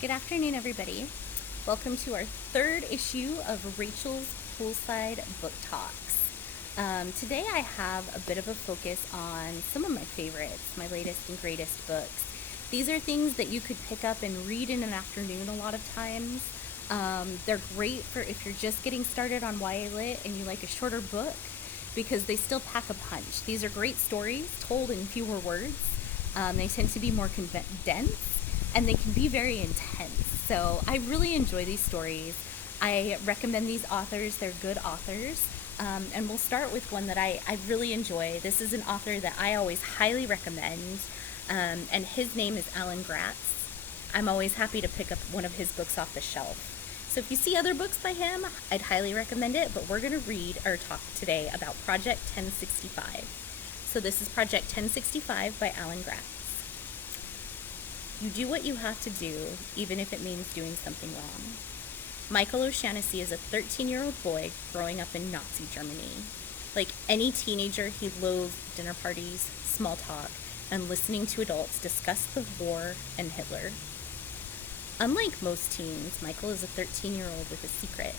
Good afternoon, everybody. Welcome to our third issue of Rachel's Poolside Booktalks. Today I have a bit of a focus on some of my favorites, my latest and greatest books. These are things that you could pick up and read in an afternoon a lot of times. They're great for if you're just getting started on YA Lit and you like a shorter book because they still pack a punch. These are great stories told in fewer words. They tend to be more dense and they can be very intense. So I really enjoy these stories. I recommend these authors. They're good authors. And we'll start with one that I really enjoy. This is an author that I always highly recommend, and his name is Alan Gratz. I'm always happy to pick up one of his books off the shelf. So if you see other books by him, I'd highly recommend it, but we're going to read or talk today about Project 1065. So this is Project 1065 by Alan Gratz. You do what you have to do, even if it means doing something wrong. Michael O'Shaughnessy is a 13-year-old boy growing up in Nazi Germany. Like any teenager, he loathed dinner parties, small talk, and listening to adults discuss the war and Hitler. Unlike most teens, Michael is a 13-year-old with a secret,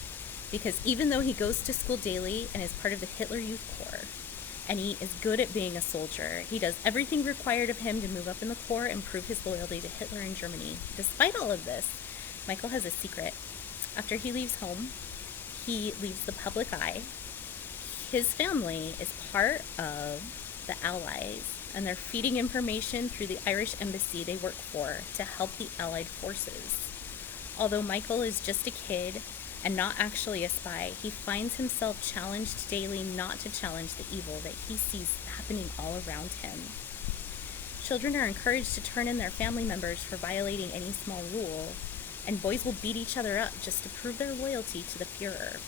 because even though he goes to school daily and is part of the Hitler Youth Corps, and he is good at being a soldier, he does everything required of him to move up in the Corps and prove his loyalty to Hitler and Germany. Despite all of this, Michael has a secret. After he leaves home, he leaves the public eye. His family is part of the Allies, and they're feeding information through the Irish embassy they work for to help the Allied forces. Although Michael is just a kid and not actually a spy, he finds himself challenged daily not to challenge the evil that he sees happening all around him. Children are encouraged to turn in their family members for violating any small rule, and boys will beat each other up just to prove their loyalty to the Führer.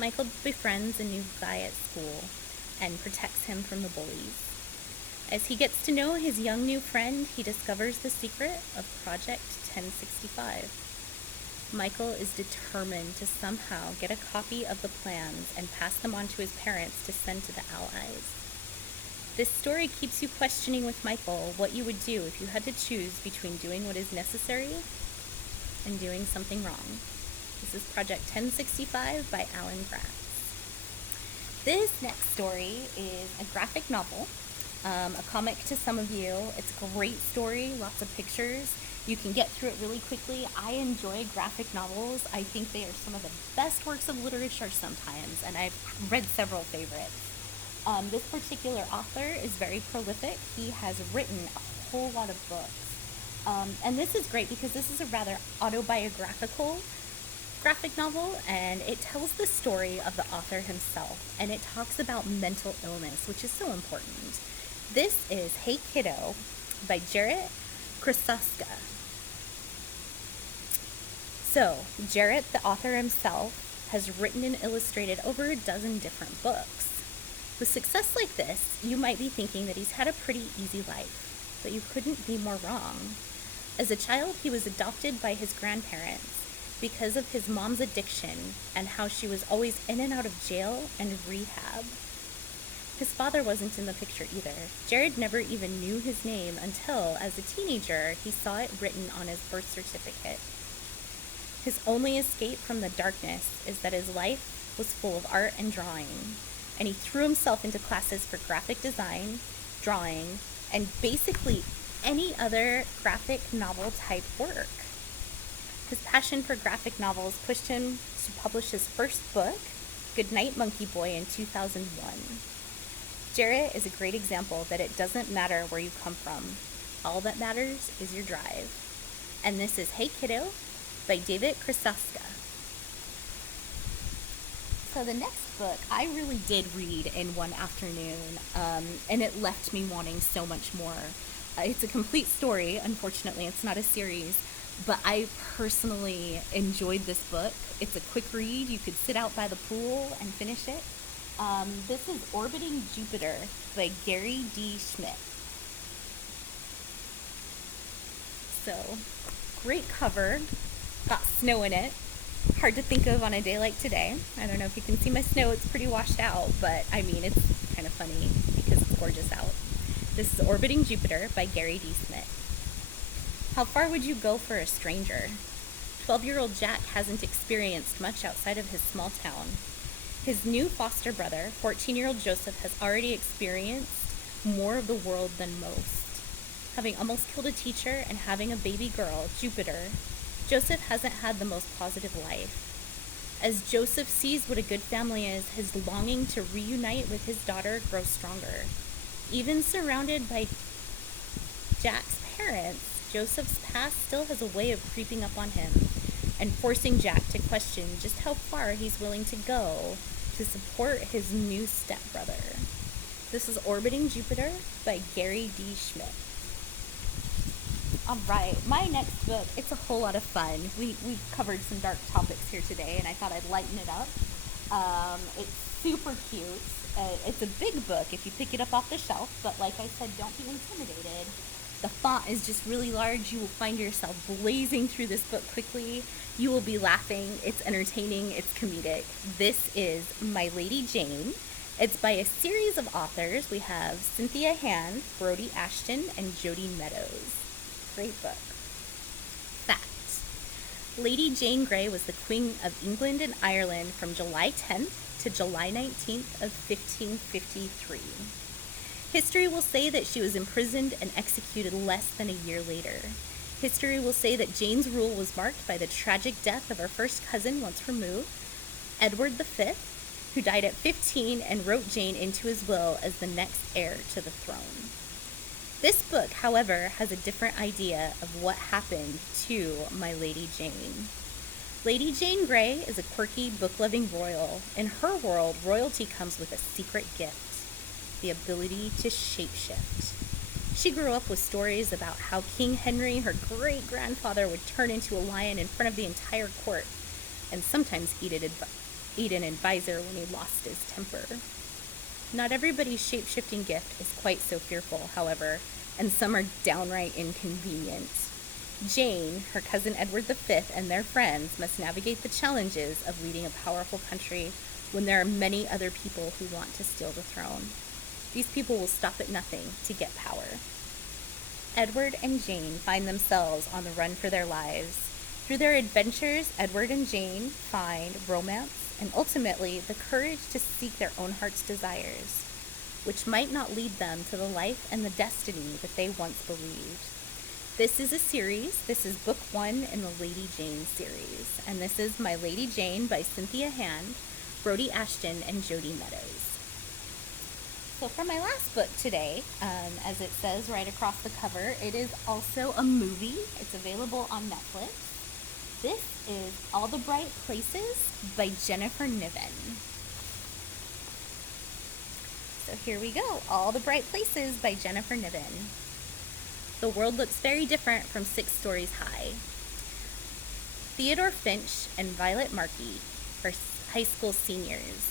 Michael befriends a new guy at school and protects him from the bullies. As he gets to know his young new friend, he discovers the secret of Project 1065. Michael is determined to somehow get a copy of the plans and pass them on to his parents to send to the Allies. This story keeps you questioning with Michael what you would do if you had to choose between doing what is necessary and doing something wrong. This is Project 1065 by Alan Gratz. This next story is a graphic novel, a comic to some of you. It's a great story, lots of pictures. You can get through it really quickly. I enjoy graphic novels. I think they are some of the best works of literature sometimes, and I've read several favorites. This particular author is very prolific. He has written a whole lot of books. And this is great because this is a rather autobiographical graphic novel, and it tells the story of the author himself, and it talks about mental illness, which is so important. This is Hey Kiddo by Jarrett Krasoska. So, Jarrett, the author himself, has written and illustrated over a dozen different books. With success like this, you might be thinking that he's had a pretty easy life, but you couldn't be more wrong. As a child, he was adopted by his grandparents because of his mom's addiction and how she was always in and out of jail and rehab. His father wasn't in the picture either. Jared never even knew his name until, as a teenager, he saw it written on his birth certificate. His only escape from the darkness is that his life was full of art and drawing, and he threw himself into classes for graphic design, drawing, and basically any other graphic novel type work. His passion for graphic novels pushed him to publish his first book, Goodnight Monkey Boy, in 2001. Jarrett is a great example that it doesn't matter where you come from. All that matters is your drive. And this is Hey Kiddo by David Krasoska. So the next book I really did read in one afternoon, and it left me wanting so much more. It's a complete story. Unfortunately, it's not a series, but I personally enjoyed this book. It's a quick read. You could sit out by the pool and finish it. This is Orbiting Jupiter by Gary D. Schmidt. So, great cover. Got snow in it. Hard to think of on a day like today. I don't know if you can see my snow. It's pretty washed out, but I mean, it's kind of funny because it's gorgeous out. This is Orbiting Jupiter by Gary D. Schmidt. How far would you go for a stranger? 12-year-old Jack hasn't experienced much outside of his small town. His new foster brother, 14-year-old Joseph, has already experienced more of the world than most. Having almost killed a teacher and having a baby girl, Jupiter, Joseph hasn't had the most positive life. As Joseph sees what a good family is, his longing to reunite with his daughter grows stronger. Even surrounded by Jack's parents, Joseph's past still has a way of creeping up on him and forcing Jack to question just how far he's willing to go to support his new stepbrother. This is Orbiting Jupiter by Gary D. Schmidt. All right, my next book, it's a whole lot of fun. We covered some dark topics here today, and I thought I'd lighten it up. It's super cute. It's a big book if you pick it up off the shelf, but like I said, don't be intimidated. The font is just really large. You will find yourself blazing through this book quickly. You will be laughing. It's entertaining. It's comedic. This is My Lady Jane. It's by a series of authors. We have Cynthia Hand, Brody Ashton, and Jody Meadows. Great book. Facts. Lady Jane Grey was the Queen of England and Ireland from July 10th to July 19th of 1553. History will say that she was imprisoned and executed less than a year later. History will say that Jane's rule was marked by the tragic death of her first cousin once removed, Edward V, who died at 15 and wrote Jane into his will as the next heir to the throne. This book, however, has a different idea of what happened to My Lady Jane. Lady Jane Grey is a quirky, book-loving royal. In her world, royalty comes with a secret gift: the ability to shapeshift. She grew up with stories about how King Henry, her great-grandfather, would turn into a lion in front of the entire court, and sometimes eat an advisor when he lost his temper. Not everybody's shape-shifting gift is quite so fearful, however, and some are downright inconvenient. Jane, her cousin Edward V, and their friends must navigate the challenges of leading a powerful country when there are many other people who want to steal the throne. These people will stop at nothing to get power. Edward and Jane find themselves on the run for their lives. Through their adventures, Edward and Jane find romance and ultimately the courage to seek their own heart's desires, which might not lead them to the life and the destiny that they once believed. This is a series. This is book 1 in the Lady Jane series, and this is My Lady Jane by Cynthia Hand, Brody Ashton, and Jody Meadows. So for my last book today, as it says right across the cover, it is also a movie. It's available on Netflix. This is All the Bright Places by Jennifer Niven. So here we go, All the Bright Places by Jennifer Niven. The world looks very different from 6 stories high. Theodore Finch and Violet Markey are high school seniors.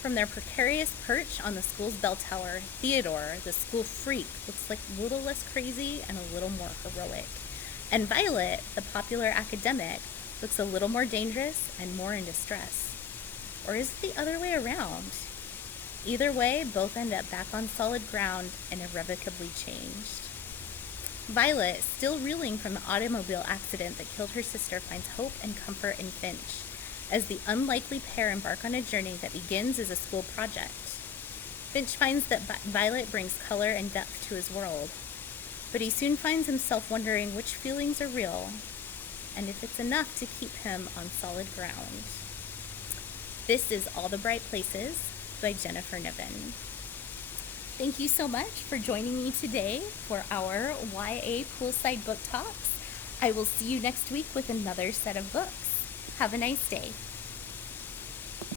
From their precarious perch on the school's bell tower, Theodore, the school freak, looks like a little less crazy and a little more heroic. And Violet, the popular academic, looks a little more dangerous and more in distress. Or is it the other way around? Either way, both end up back on solid ground and irrevocably changed. Violet, still reeling from the automobile accident that killed her sister, finds hope and comfort in Finch, as the unlikely pair embark on a journey that begins as a school project. Finch finds that Violet brings color and depth to his world, but he soon finds himself wondering which feelings are real, and if it's enough to keep him on solid ground. This is All the Bright Places by Jennifer Niven. Thank you so much for joining me today for our YA Poolside Book Talks. I will see you next week with another set of books. Have a nice day.